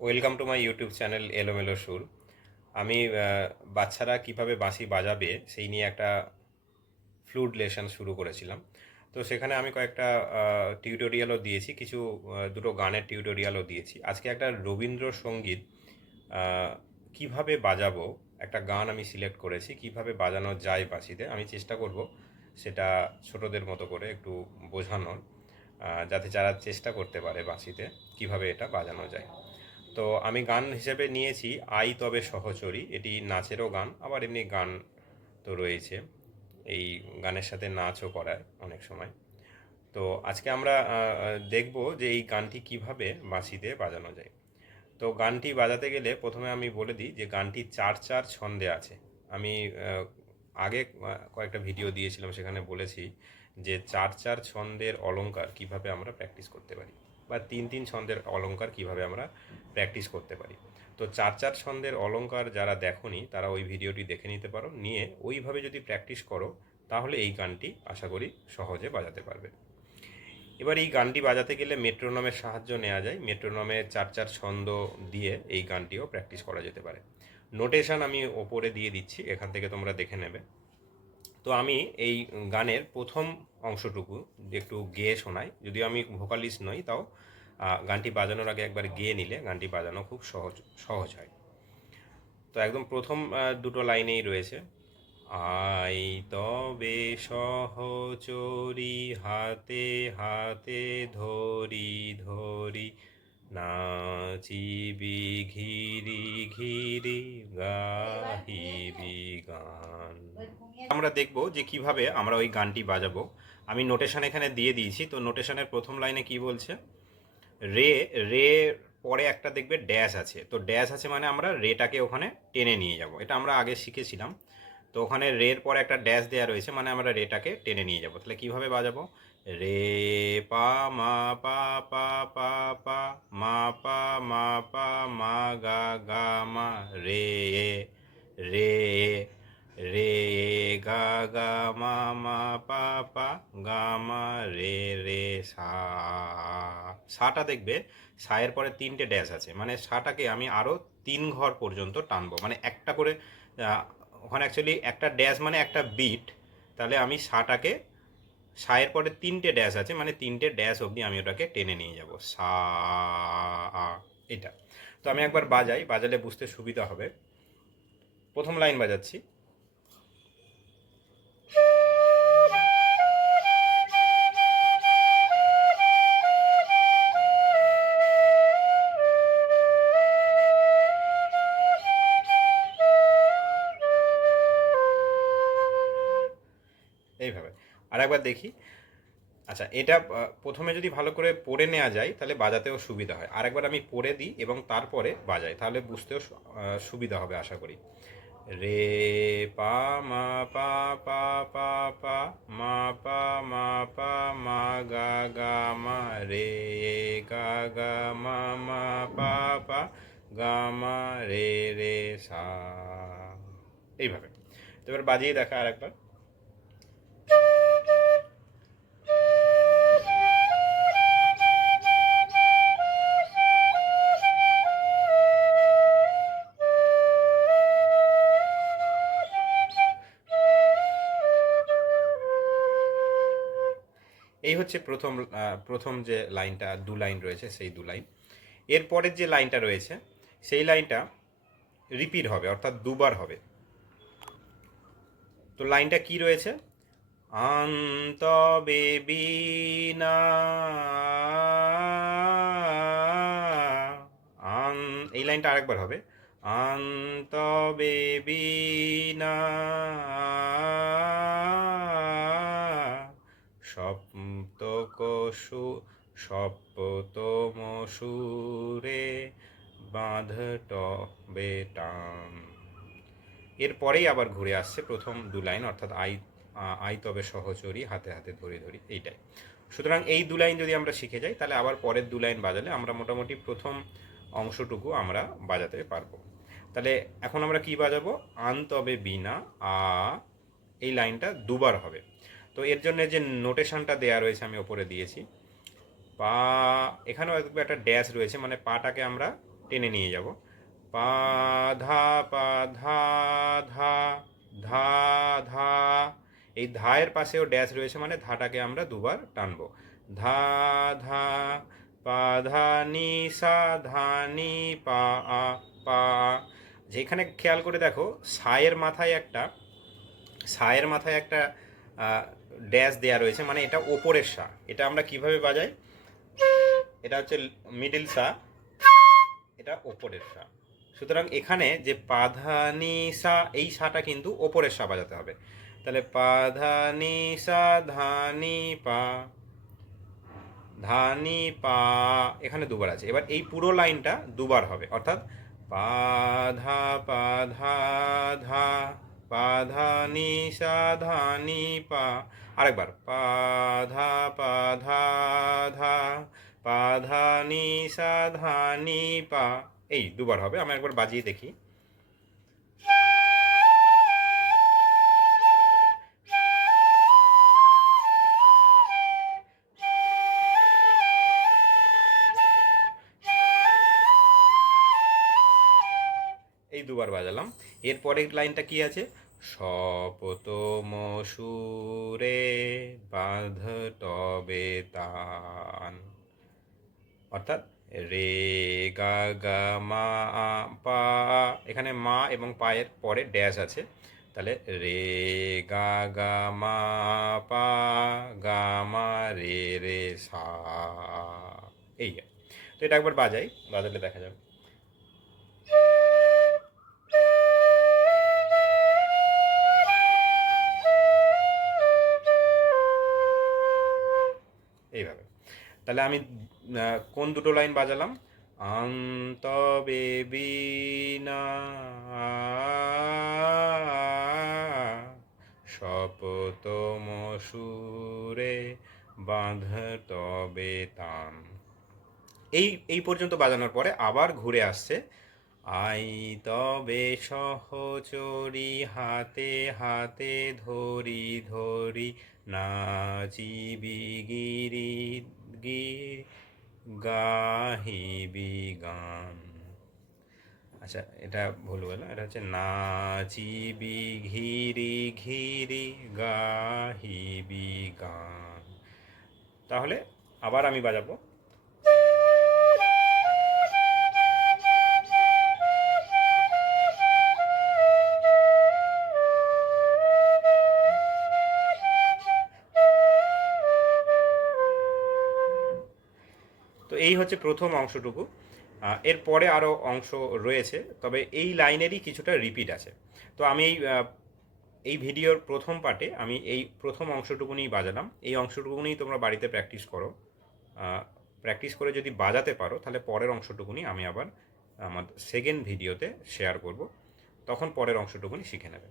Welcome to my YouTube channel এলোমেলো সুর। আমি বাচ্চারা কিভাবে বাঁশি বাজাবে সেই নিয়ে একটা ফ্লুট লেসন শুরু করেছিলাম। তো সেখানে আমি কয়েকটা টিউটোরিয়ালও দিয়েছি, কিছু দুটো গানের টিউটোরিয়ালও দিয়েছি। আজকে একটা রবীন্দ্রসঙ্গীত কিভাবে বাজাবো, একটা গান আমি সিলেক্ট করেছি, কিভাবে বাজানো যায় বাঁশিতে আমি চেষ্টা করব সেটা ছোটদের মতো করে একটু বোঝানোর, যাতে যারা চেষ্টা করতে পারে বাঁশিতে কিভাবে এটা বাজানো যায়। তো আমি গান হিসেবে নিয়েছি আই তবে সহচরী। এটি নাচেরও গান, আবার এমনি গান তো রয়েছে, এই গানের সাথে নাচও করায় অনেক সময়। তো আজকে আমরা দেখব যে এই গানটি কিভাবে বাঁশিতে বাজানো যায়। তো গানটি বাজাতে গেলে প্রথমে আমি বলে দিই যে গানটি চার চার ছন্দে আছে। আমি আগে কয়েকটা ভিডিও দিয়েছিলাম, সেখানে বলেছি যে চার চার ছন্দের অলংকার কিভাবে আমরা প্র্যাকটিস করতে পারি, বা তিন তিন ছন্দের অলংকার কিভাবে আমরা প্র্যাকটিস করতে পারি। তো চার চার ছন্দের অলংকার যারা দেখোনি তারা ওই ভিডিওটি দেখে নিতে পারো, নিয়ে ওইভাবে যদি প্র্যাকটিস করো তাহলে এই গানটি আশা করি সহজে বাজাতে পারবে। এবার এই গানটি বাজাতে গেলে মেট্রোনমের সাহায্য নেওয়া যায়। মেট্রোনমে চার চার ছন্দ দিয়ে এই গানটিও প্র্যাকটিস করা যেতে পারে। নোটেশন আমি ওপরে দিয়ে দিচ্ছি, এখান থেকে তোমরা দেখে নেবে। তো আমি এই গানের প্রথম অংশটুকু একটু গেয়ে শোনাই, যদিও আমি ভোকালিস্ট নই, তাও গানটি বাজানোর আগে একবার গেয়ে নিলে গানটি বাজানো খুব সহজ সহজ হয়। তো একদম প্রথম দুটো লাইনেই রয়েছে, আই তবে সহচরি হাতে হাতে ধরি ধরি নাচিবি ঘিরি ঘিরি গাহিবি গান। আমরা দেখব যে কিভাবে আমরা ওই গানটি বাজাবো। আমি নোটেশন এখানে দিয়ে দিয়েছি। তো নোটেশনের প্রথম লাইনে কি বলছে, রে রে পরে একটা দেখবে ড্যাশ আছে। তো ড্যাশ আছে মানে আমরা রেটাকে ওখানে টেনে নিয়ে যাব, এটা আমরা আগে শিখেছিলাম। তো ওখানে রের পরে একটা ড্যাশ দেওয়া রয়েছে, মানে আমরা রেটাকে টেনে নিয়ে যাব। তাহলে কিভাবে বাজাবো, রে পা মা পা পা পা পা মা পা মা পা মা গা গা মা রে রে রে গা গা মা মা পা পা গা মা রে রে সা। সাটা দেখবে সায়ের পরে তিনটে ড্যাশ আছে, মানে সাটাকে আমি আরও তিন ঘর পর্যন্ত টানবো, মানে একটা করে ওখানে অ্যাকচুয়ালি একটা ড্যাশ মানে একটা বিট। তাহলে আমি সাটাকে, সায়ের পরে তিনটে ড্যাশ আছে মানে তিনটে ড্যাশ অবধি আমি ওটাকে টেনে নিয়ে যাব, সা এটা। তো আমি একবার বাজাই, বাজালে বুঝতে সুবিধা হবে। প্রথম লাইন বাজাচ্ছি, এইভাবে। আর একবার দেখি। আচ্ছা, এটা প্রথমে যদি ভালো করে পড়ে নেওয়া যায় তাহলে বাজাতেও সুবিধা হয়। আরেকবার আমি পড়ে দিই এবং তারপরে বাজাই, তাহলে বুঝতেও সুবিধা হবে আশা করি। রে পা মা পা পা পা পা মা পা মা পা মা গা গা মা রে গা গা মা মা পা পা গা মা রে রে সা, এইভাবে। তো এবার বাজিয়ে দেখা আরেকবার। এই হচ্ছে প্রথম প্রথম যে লাইনটা, দু লাইন রয়েছে সেই দু লাইন। এরপরের যে লাইনটা রয়েছে সেই লাইনটা রিপিট হবে, অর্থাৎ দুবার হবে। তো লাইনটা কি রয়েছে, আন্ত বেবিনা, আন, এই লাইনটা আরেকবার হবে, আন্ত বেবিনা সপ্তকসু সপ্তম সুরে বাঁধট বেটান। এরপরেই আবার ঘুরে আসছে প্রথম দু লাইন, অর্থাৎ আই আই তবে সহচরী হাতে হাতে ধরে ধরি, এইটাই। সুতরাং এই দু লাইন যদি আমরা শিখে যাই তাহলে আবার পরের দু লাইন বাজালে আমরা মোটামুটি প্রথম অংশটুকু আমরা বাজাতে পারবো। তাহলে এখন আমরা কি বাজাবো, আন তবে বিনা আ, এই লাইনটা দুবার হবে। তো এর জন্য যে নোটেশনটা দেয়া রয়েছে আমি ওপরে দিয়েছি, পা, এখানেও একটা ড্যাশ রয়েছে, মানে পাটাকে আমরা টেনে নিয়ে যাব। পা ধা পা ধা ধা ধা ধা। এই ধা এর পাশেও ড্যাশ রয়েছে, মানে ধাটাকে আমরা দুবার টানবো। ধা ধা পা ধা নি সা ধা নি পা আ পা। যেখানে খেয়াল করে দেখো সায়ের মাথায় একটা ড্যাশ দেয়া রয়েছে, মানে এটা ওপরের সা। এটা আমরা কিভাবে বাজাই? এটা হচ্ছে মিডিল সা, এটা ওপরের সা। সুতরাং এখানে যে পাধানি সা, এই সাটা কিন্তু ওপরের সা বাজাতে হবে। তাহলে পাধানি সা ধানি পা, ধানি পা, এখানে দুবার আছে। এবার এই পুরো লাইনটা দুবার হবে, অর্থাৎ পা ধা পা ধা ধা, পা ধা নি সা ধা নি পা। আরেকবার পা ধা পা ধা ধা, পা ধা নি সা ধা নি পা। এই দুবার হবে, আমি একবার বাজিয়ে দেখি। এই দুবার বাজালাম। এরপরের লাইনটা কি আছে? সপতম সুরে বাঁধ তবে তান, অর্থাৎ রে গা গা মা পা। এখানে মা এবং পায়ের পরে ড্যাশ আছে, তাহলে রে গা গা মা পা গা মা রে রে সা। এই, তো এটা একবার বাজালে দেখা যাবে। এইভাবে। তাহলে আমি কোন দুটো লাইন বাজালাম? আন্তবে বিনা সপতম সুরে বাঁধ তবে তান। এই পর্যন্ত বাজানোর পরে আবার ঘুরে আসছে আই তবে সহচরি হাতে হাতে ধরি ধরি নাচিবি গিরি গিরি গাহিবি গান। আচ্ছা, এটা ভুল বললাম, এটা হচ্ছে নাচিবি ঘিরি ঘিরি গাহিবি গান। তাহলে আবার আমি বাজাবো। তো এই হচ্ছে প্রথম অংশটুকু। এরপরে আরও অংশ রয়েছে, তবে এই লাইনেরই কিছুটা রিপিট আছে। তো আমি এই ভিডিওর প্রথম পার্টে আমি এই প্রথম অংশটুকুনিই বাজালাম। এই অংশটুকুনি তোমরা বাড়িতে প্র্যাকটিস করো। প্র্যাকটিস করে যদি বাজাতে পারো, তাহলে পরের অংশটুকুনি আমি আবার আমার সেকেন্ড ভিডিওতে শেয়ার করব, তখন পরের অংশটুকুনি শিখে নেবে।